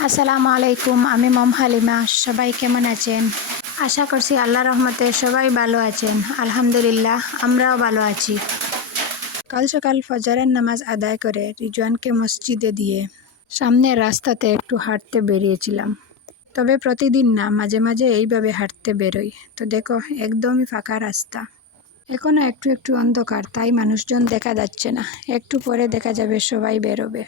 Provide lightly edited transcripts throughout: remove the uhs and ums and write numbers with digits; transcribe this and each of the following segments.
আসসালামু আলাইকুম, আমি মম হালিমা। সবাই কেমন আছেন? আশা করছি আল্লাহর রহমতে সবাই ভালো আছেন। আলহামদুলিল্লাহ, আমরাও ভালো আছি। কাল সকাল ফজরের নামাজ আদায় করে রিজওয়ানকে মসজিদে দিয়ে সামনের রাস্তাতে একটু হাঁটতে বেরিয়েছিলাম। তবে প্রতিদিন না, মাঝে মাঝে এইভাবে হাঁটতে বেরোই। তো দেখো, একদমই ফাঁকা রাস্তা। এখনো একটু একটু অন্ধকার, তাই মানুষজন দেখা যাচ্ছে না। একটু পরে দেখা যাবে সবাই বেরোবে।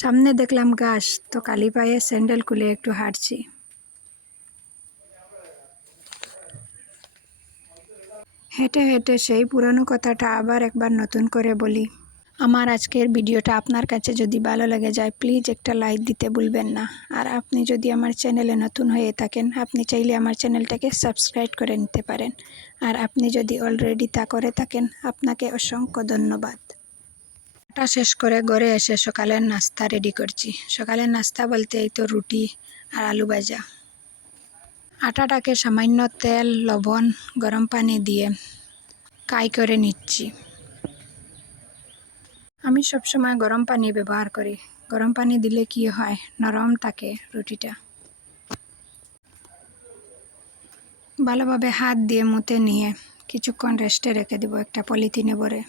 সামনে দেখলাম ঘাস, তো খালি পায়ে স্যান্ডেল খুলে একটু হাঁটছি। হেঁটে হেঁটে সেই পুরানো কথাটা আবার একবার নতুন করে বলি। আমার আজকের ভিডিওটা আপনার কাছে যদি ভালো লেগে যায়, প্লিজ একটা লাইক দিতে ভুলবেন না। আর আপনি যদি আমার চ্যানেলে নতুন হয়ে থাকেন, আপনি চাইলে আমার চ্যানেলটাকে সাবস্ক্রাইব করে নিতে পারেন। আর আপনি যদি অলরেডি তা করে থাকেন, আপনাকে অসংখ্য ধন্যবাদ। হাঁটা শেষ করে ঘরে এসে সকালের নাস্তা রেডি করছি। সকালের নাস্তা বলতে এই তো রুটি আর আলু ভাজা। আটাটাকে সামান্য তেল, লবণ, গরম পানি দিয়ে কাই করে নিচ্ছি। আমি সবসময় গরম পানি ব্যবহার করি। গরম পানি দিলে কি হয়, নরম থাকে রুটিটা। ভালোভাবে হাত দিয়ে মুতে নিয়ে কিছুক্ষণ রেস্টে রেখে দেব একটা পলিথিনে ভরে।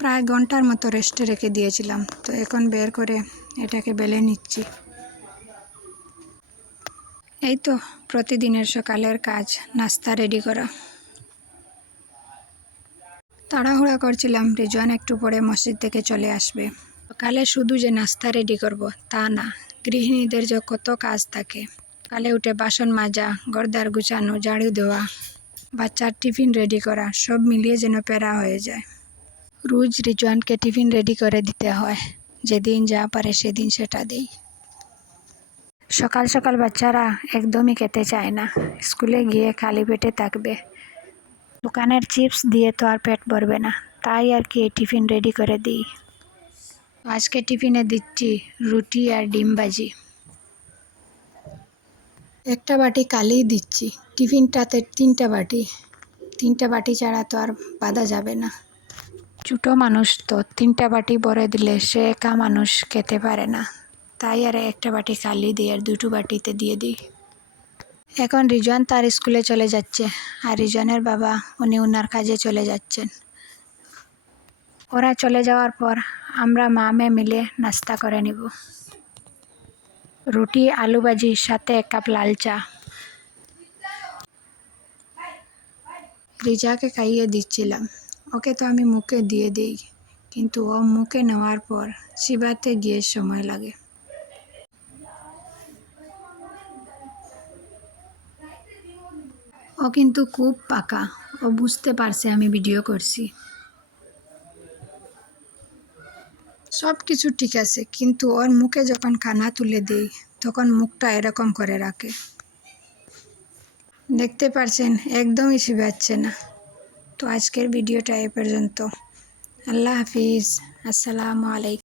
প্রায় ঘন্টার মতো রেস্টে রেখে দিয়েছিলাম, তো এখন বের করে এটাকে বেলে নিচ্ছি। এই তো প্রতিদিনের সকালের কাজ, নাস্তা রেডি করা। তাড়াহুড়া করছিলাম, রিজওয়ান একটু পরে মসজিদ থেকে চলে আসবে। সকালে শুধু যে নাস্তা রেডি করব তা না, গৃহিণীদের যে কত কাজ থাকে। সকালে উঠে বাসন মাজা, ঘরদার গুছানো, ঝাড়ু দেওয়া, বাচ্চার টিফিন রেডি করা, সব মিলিয়ে যেন প্যারা হয়ে যায়। রোজ রিজওয়ানকে টিফিন রেডি করে দিতে হয়। যেদিন যা পারে সেদিন সেটা দেই। সকাল সকাল বাচ্চারা একদমই খেতে চায় না, স্কুলে গিয়ে খালি পেটে থাকবে। দোকানের চিপস দিয়ে তো আর পেট ভরবে না, তাই আর কি টিফিন রেডি করে দিই। আজকে টিফিনে দিচ্ছি রুটি আর ডিম ভাজি। একটা বাটি কালিই দিচ্ছি, টিফিনটাতে তিনটা বাটি ছাড়া তো আর বাঁধা যাবে না। ছোটো মানুষ তো, তিনটা বাটি ভরে দিলে সে একা মানুষ খেতে পারে না, তাই আর একটা বাটি কালি দিই আর দুটো বাটিতে দিয়ে দিই। এখন রিজওয়ান তার স্কুলে চলে যাচ্ছে, আর রিজওয়ানের বাবা উনি ওনার কাজে চলে যাচ্ছেন। ওরা চলে যাওয়ার পর আমরা মা মেয়ে মিলে নাস্তা করে নিব। রুটি, আলু ভাজির সাথে 1 কাপ লাল চা। রিজাকে খাইয়ে দিচ্ছিলাম। ওকে তো আমি মুখে দিয়ে দিই, কিন্তু ও মুখে নেওয়ার পর চিবাতে গিয়ে সময় লাগে। ও কিন্তু খুব পাকা, ও বুঝতে পারছে আমি ভিডিও করছি। সব কিছু ঠিক আছে, কিন্তু ওর মুখে যখন খানা তুলে দিই তখন মুখটা এরকম করে রাখে। দেখতে পারছেন, একদমই চিবাচ্ছে না। তো আজকের ভিডিওটা এ পর্যন্ত। আল্লাহ হাফিজ, আসসালামু আলাইকুম।